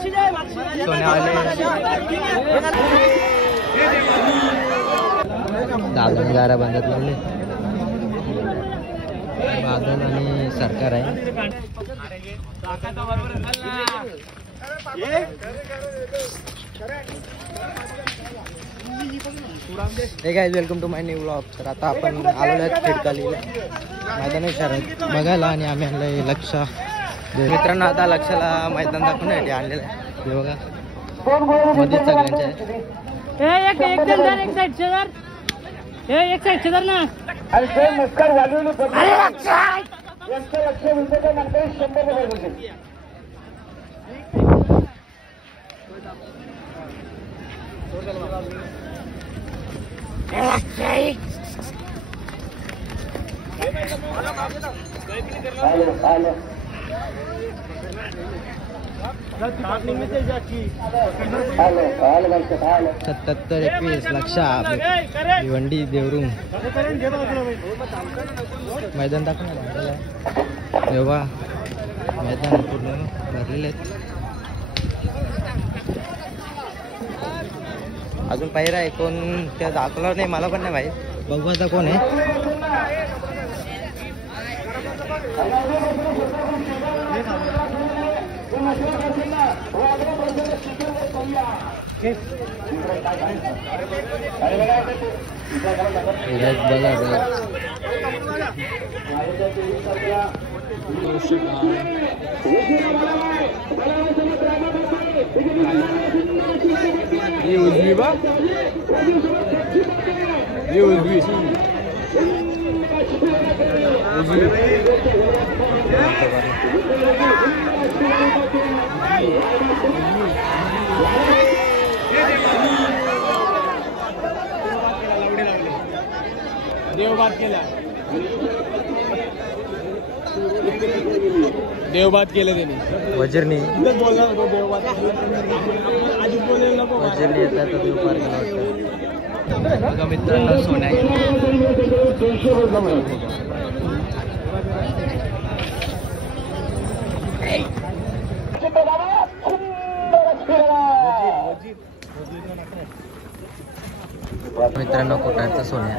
सोन्यावाले दादा गारा बांधत लावले बादल आणि सरकार आहे. Hey guys, welcome to my new vlog. तर आता आपण आलेलो आहेत खिडकालीला मैदानी शर्यत बघायला आणि आम्ही आणलंय लक्ष. मित्रांनो, आता लक्षाला मैदान दाखवण्यासाठी आणलेलं आहे. हे बघा मध्येच सगळ्यांचे आहे. एक साइड से ना सत्तर 21 लक्षा भिवंडी देवरुंग मैदान दाखवणार तेव्हा मैदान पूर्ण भरलेले आहेत. अजून पायरा आहे कोण त्या दाखवलं नाही, मला पण नाही माहीत. बघू आता कोण आहे. ये उजवी बा ये उजवी देवबाद केलं त्यांनी. वजरनी वजरनी येतात देव पार गेला. बघा मित्रांनो, सोन्या मित्रांनो कोटाचा सोन्या.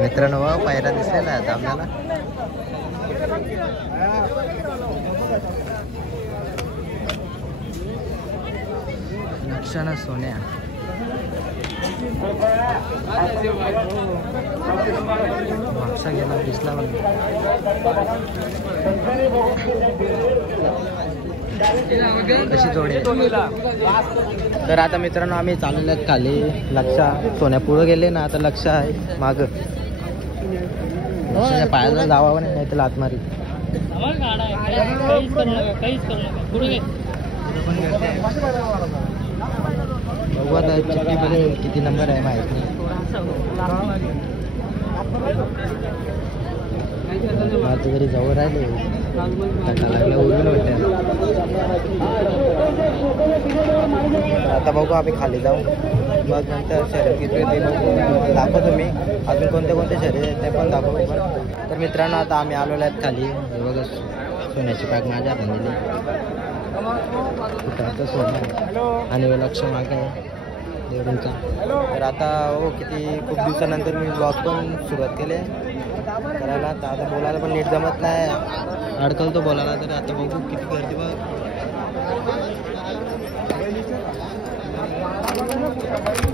मित्रांनो पायरा दिसलेला आहे आता आम्हाला. लक्षानं सोन्या मागचा गेला दिसला मला. कशी जोडी. तर आता मित्रांनो आम्ही चाललेलो आहेत खाली. लक्षा सोन्या पुढं गेले ना, आता लक्ष आहे माग. लक्षाच्या पायाला जावा नाही तर लात मारी. बघू आता चिठ्ठीमध्ये किती नंबर आहे माहित नाही. माझं घरी जवळ राहिले त्यांना लागलं उरून होते. आता बघू आम्ही खाली जाऊ, मग नंतर शर्यत किती ते बघू दाखवतो मी. अजून कोणते कोणते शर्यत आहेत ते पण दाखवतो. तर मित्रांनो आता आम्ही आलेलो आहेत खाली. बघा सोन्याची पॅक माझ्या हातात दिली. कुठं सोनं आणि लक्ष माग आहे देवरूंचा. तर आता हो किती खूप दिवसानंतर मी ब्लॉग पण सुरुवात केली करायला. तर आता बोलायला पण नीट जमत नाही, अडकलतो बोलायला. तर आता बघू किती गर्दी बघ.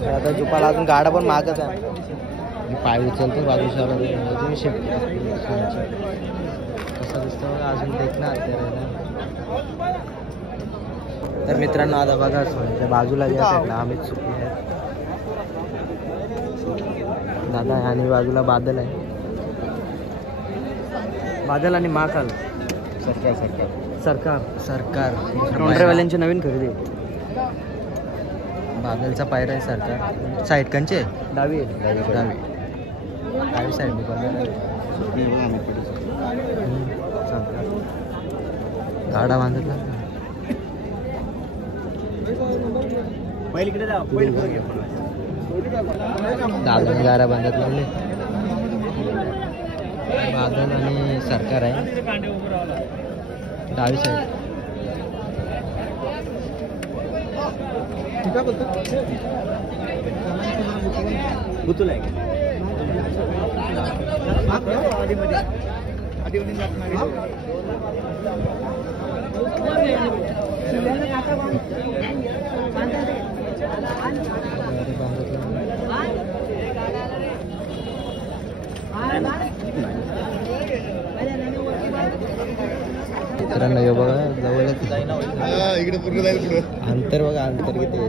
तर आता झुपाला अजून गाडा पण मागत आहे. मी पाय उचलतो बाजूच्या अजून शिफ्ट कसं दिसतं अजून देखणार त्याला. तर मित्रांनो आता बघा सोन्याच्या बाजूला ज्या साईडला आम्ही चुकले आहेत दादा आहे आणि बाजूला बादल आहे. बादल आणि महाकाल सरकार टोंडरेवाल्यांची नवीन खरेदी. बादलचा पायरा आहे सरकार. साईड कंचे डावी साईड मी गाडा बांधला. दादा गारा बांधत लावले बादल आणि सरकार आहे. डावी साईड. मित्रांनो हे बघा जवळच इकडे पूर्ण जाईल पुढे. अंतर बघा अंतर किती आहे.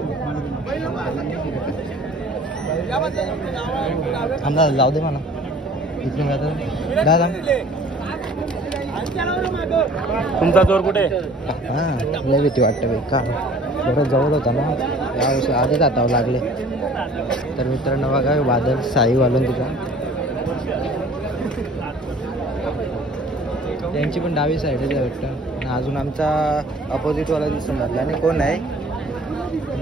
अंदाज जाऊ दे मला इकडून जातं दादा. तुमचा जोर कुठे? हां लय भीती वाटतं बाई का बरं जवळ होता ना यावर्षी आधीच हातावं लागले. तर मित्रांनो बघा वादळ साई वालून तिचा त्यांची पण डावी साईडच आहे वाटतं. अजून आमचा अपोजिटवाला दिसून लागला आणि कोण आहे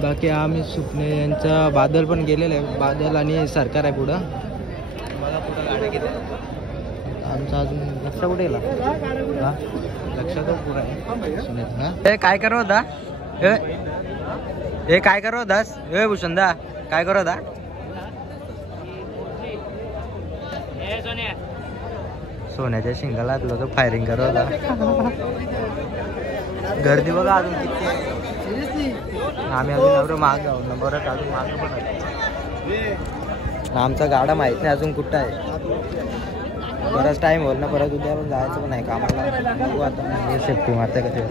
बाकी आम्ही सुपणे यांचा बादल पण गेलेलं आहे. बादल आणि सरकार आहे पुढं. मला पुढं गाड्या घेते आमचा अजून लक्ष कुठे गेला हां लक्ष तो पुढं आहे सुनेत हां. हे काय करो होता हे काय करो होतास हे भूषणदा काय करो होता. सोन्याच्या शिंगाला तो फायरिंग करत होता. गर्दी बघा अजून किती आम्ही अजून एवढं माग जाऊ ना बरं अजून माग पण आमचा गाडा माहित नाही अजून कुठं आहे. बराच टाइम होईल ना परत उद्या पण जायचं पण आहे कामाला. बघू आता सेफ्टी मारते का ते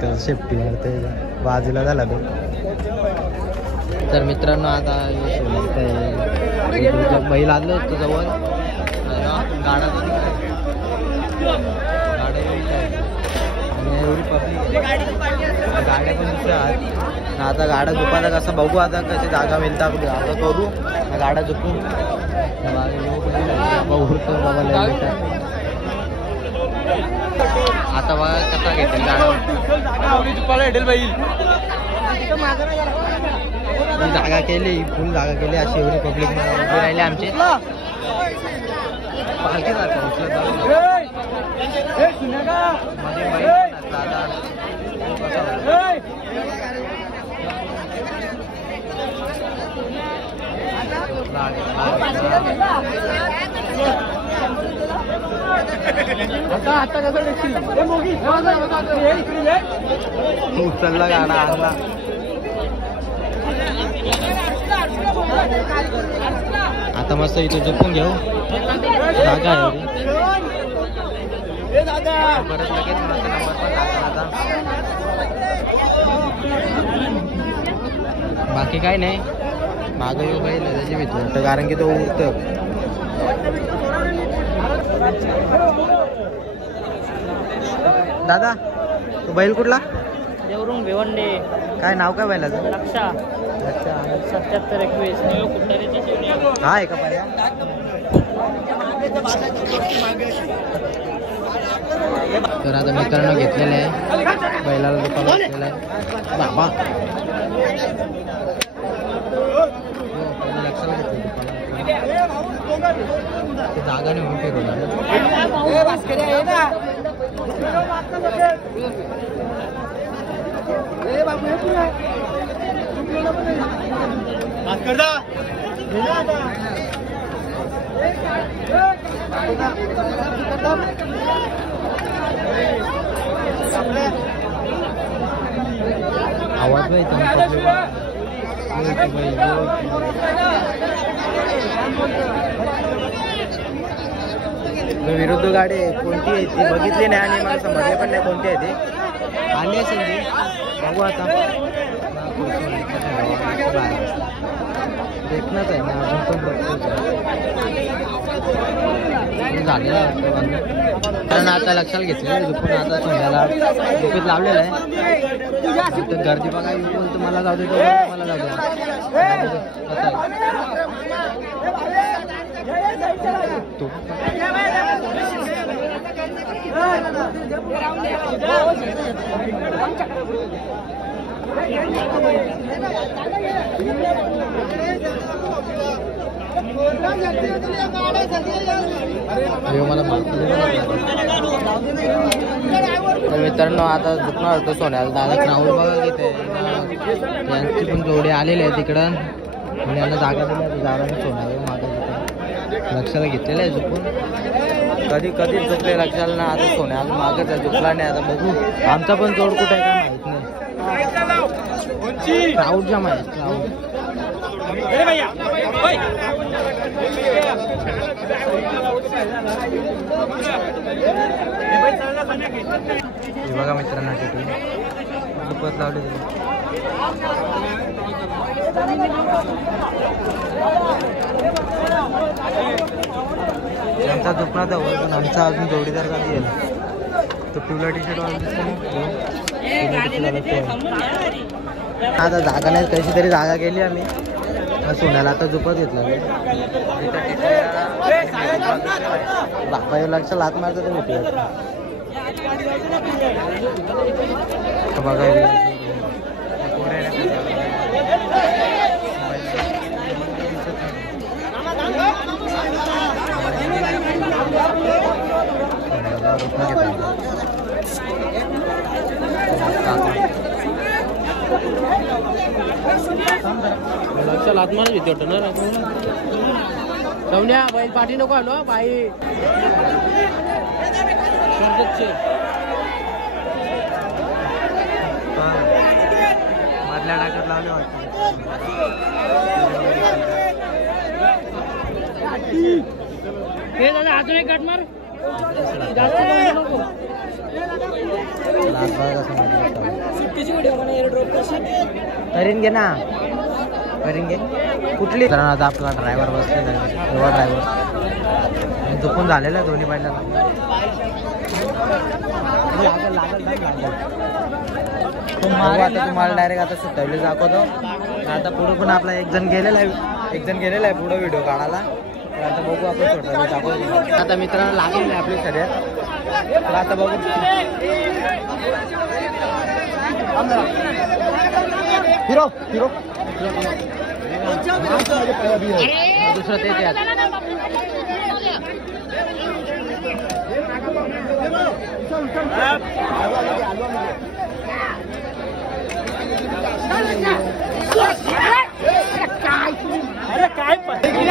कसं सेफ्टी मारते बाजूला झाला तो. तर मित्रांनो आता बैल आलं होतं जवळ गाडा आणि एवढी पब्लिक गाड्या पण दिसतात. आता गाड्या झोपायला कसं बघू आता कशी जागा मिळतात आता करू गाड्या झोपून बघतो बाबा. आता बघा कसा घेतील जागा केली फुल जागा केली अशी एवढी पब्लिक उभी राहिली आमची पालखी उचलला गाडा आणला. आता मस्त इथे झोपून घेऊ जागा आहे परत लगेच नंबर पण आता. बाकी काय नाही मागं येऊ बैल त्याची भीती वाटतं कारण की तो उडतं. दादा तो बैल कुठला देवरुंग भिवंडी. काय नाव काय बैलाचं. लक्षा. अच्छा 7721 कुट्टारीची शिवणी. हा आहे का पर्या. तर आता मित्रांनो घेतलेलं आहे बैलाला दुकान घेतलेलं आहे बाबा. लक्षात जागा नाही म्हणून फिरवणार. आवाज विरुद्ध गाडी कोणती आहे ती बघितली नाही आणि मला समजले पण नाही कोणती आहे ती. आली असेल ती बघू आता देखणंच आहे ना अजून पण झालेलं कारण आता लक्षात घेतलं दुपून आता संध्याला दुपीत लावलेलं आहे. तर गर्दी बघा येऊन तुम्हाला जाऊ दे मला जाऊ द्या. तर मित्रांनो आता झुकणार होतो सोन्याला दादा राहुल बघा इथे यांची पण जोडी आलेली आहे तिकडं आणि यांना जागा दिल्या जागा सोन्याला मागं लक्षाला घेतलेलं आहे झुकून कधी कधी झुकले लक्षाला ना आता सोन्याला मागच आहे झुकला नाही आता बघू आमचा पण जोड कुठे आहे काय माहित नाही क्राऊड जाम आहे क्राऊड बघा मित्रांनो टिटू झुपत लावली त्यांचा झुकणार जवळ पण आमचा अजून जोडीदार कधी येईल तो पिवला टी शर्ट आता जागा नाही कशी तरी जागा गेली आम्ही सोन्याला आता झुपत घेतला बाबा लक्ष लात मारतो ते भेटू बघा लक्षात आत्माला भीती वाटत ना सौन्या बाई पाठी नको आलो बाई मधल्या डाकात लावले वाटतं हे दादा अजून एक गाठ मार करीन घे ना करीन घे कुठली कारण आता आपला ड्रायव्हर बसलेला आहे ड्रायव्हर झोपून झालेला दोन्ही पाहिजे आता तुम्हाला डायरेक्ट आता सुटवले दाखवतो आता पुढे पण आपला एक जण गेलेला आहे पुढे व्हिडिओ काढायला तर आता बघू आपण सुटवले दाखवतो आता मित्रांनो लागेल नाही आपली शर्यत तर आता बघू हिरो हिरो दुसरं ते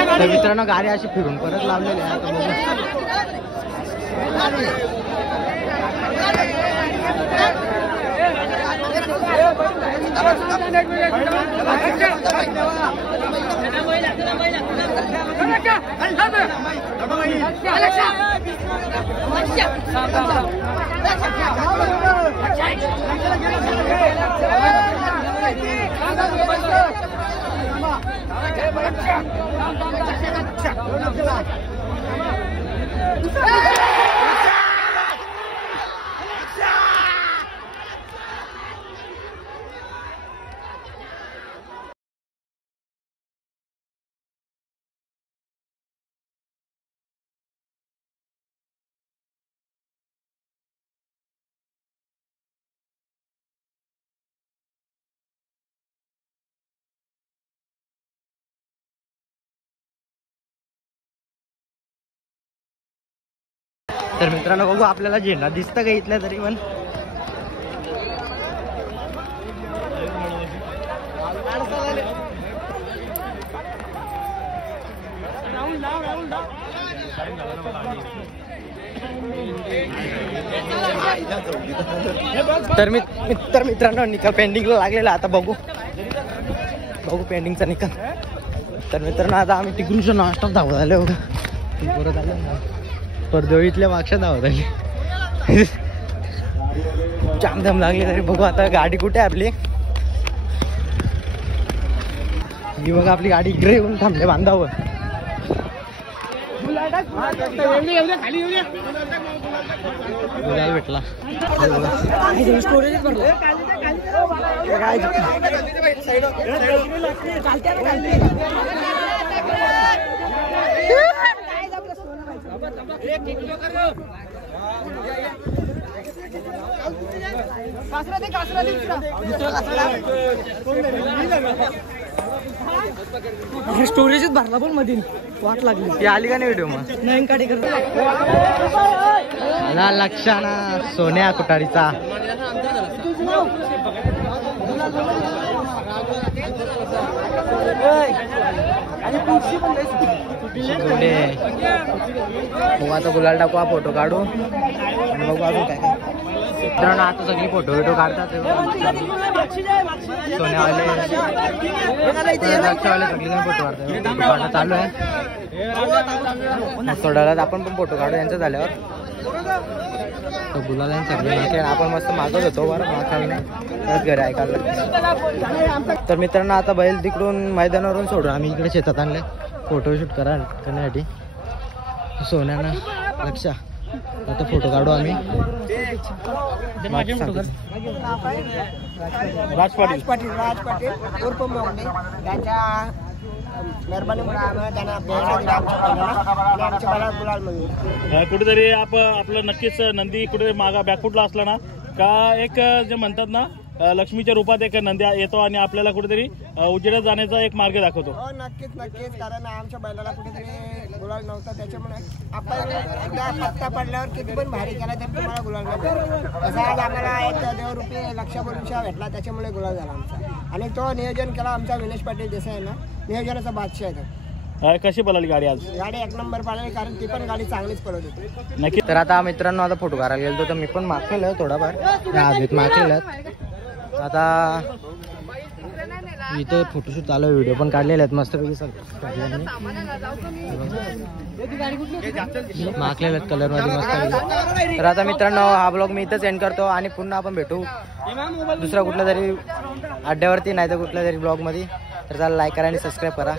तर मित्रांनो गाडी अशी फिरून परत लावलेली आहे आता तर मित्रांनो बघू आपल्याला झेंडा दिसतं का इथल्या तरी पण तर मित्रांनो निकाल पेंडिंगला लागलेला आता बघू पेंडिंगचा निकाल तर मित्रांनो आता आम्ही तिकडूनच्या नाश्ता धावत आलो परत आलो परदेवीतल्या मागच्या धावत आली जामधाम लागली तरी बघू आता गाडी कुठे आहे आपली ही बघा आपली गाडी इकडे येऊन थांबले बांधावर भेटला स्टोरेजच भरला पण मधील वाट लागली. ती आली का नाही व्हिडिओ मग? नवीन काढी करतो. आला लक्षाना सोन्या कुटारीचा. बघू आता गुलाल टाकू, फोटो काढू आणि बघू अजून काय काय. मित्रांनो आता सगळी फोटो काढतात सोन्यावाले लक्षवाले सगळे जण फोटो काढतात. चालू आहे थोड्या वेळात आपण पण फोटो काढू यांचं झाल्यावर. तो गुलाल सगळे आपण मस्त मागत होतो बरं मागं नाही घरी ऐकायला. तर मित्रांनो आता बैल तिकडून मैदानावरून सोडून आम्ही इकडे शेतात आणले फोटोशूट करण्यासाठी. सोन्यानं लक्ष आता फोटो काढू आम्ही. राज पाटील उर्फ मोगडे त्यांच्या मेहरबानीमुळे आम्हाला त्यांना गुलाल मिळाला. कुठेतरी आपलं नक्कीच नंदी कुठे मागा बॅकफुटला असला ना का एक जे म्हणतात ना लक्ष्मीच्या रूपात एक नंदी येतो आणि आपल्याला कुठेतरी उजेडात जाण्याचा एक मार्ग दाखवतो. हो नक्कीच नक्कीच, कारण आमच्या बैलाला कुठेतरी गुलाल नव्हता त्याच्यामुळे आपण एकदा पत्ता पडल्यावर किती पण भारी केला तरी तुम्हाला गुलाल नव्हता. तसा आज आम्हाला एक देवरूपी लक्ष बोलूशा भेटला त्याच्यामुळे गुलाल झाला आमचा. आणि तो नियोजन केला आमचा विनेश पाटील देसाई ना, नियोजनाचा बादशाह आहे. कशी पळाली गाडी आज? गाडी एक नंबर पळाली, कारण ती पण गाडी चांगलीच पळत होती. नक्की. तर आता मित्रांनो आता फोटो काढायला गेलो तर मी पण मागलेलं थोडाफार आधीत मागलेलं. आता इथं फोटोशूट चालू आहे, व्हिडिओ पण काढलेले आहेत मस्तपैकी सगळ्यांनी मागलेलं कलर मध्ये मस्त. तर आता मित्रांनो हा ब्लॉग मी इथंच एंड करतो आणि पुन्हा आपण भेटू दुसरा कुठल्या तरी अड्ड्यावरती नाही तर कुठल्या तरी ब्लॉग मध्ये. तर त्याला लाईक करा आणि सबस्क्राईब करा.